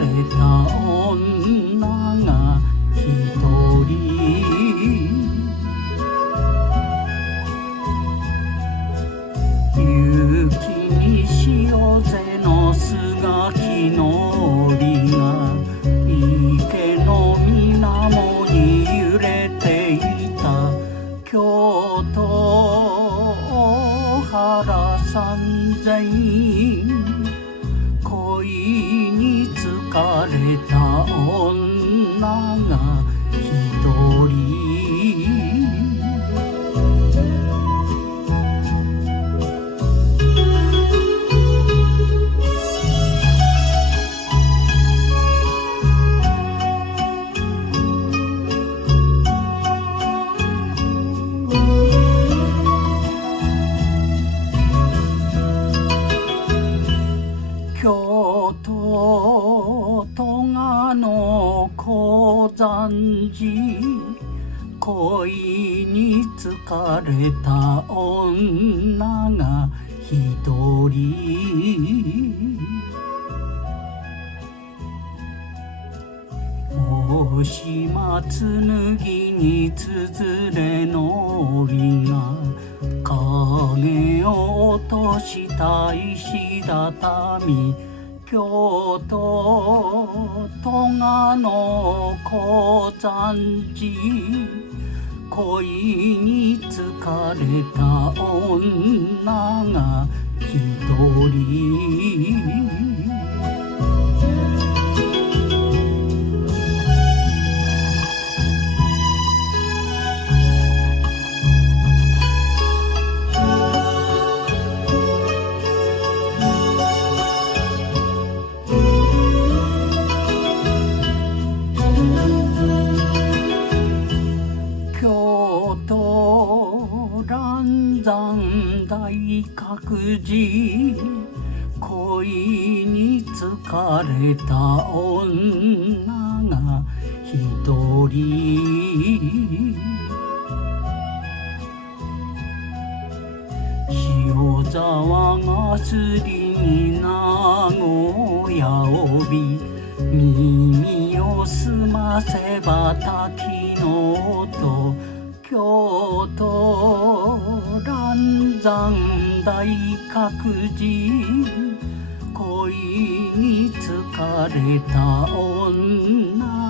れた女が一人、雪に潮勢の菅木のりが池の水面に揺れていた。京都原三千、恋に疲れた女が一人、京都戸賀の高山寺、恋に疲れた女が一人、大島紬につづれのりが影を落とした石畳。京都戸賀の高山寺、恋に疲れた女が一人、京都嵐山大覚寺、恋に疲れた女が一人、塩沢がすりに名古屋帯、耳を澄ませば滝の音。京都嵐山大覚寺、恋に疲れた女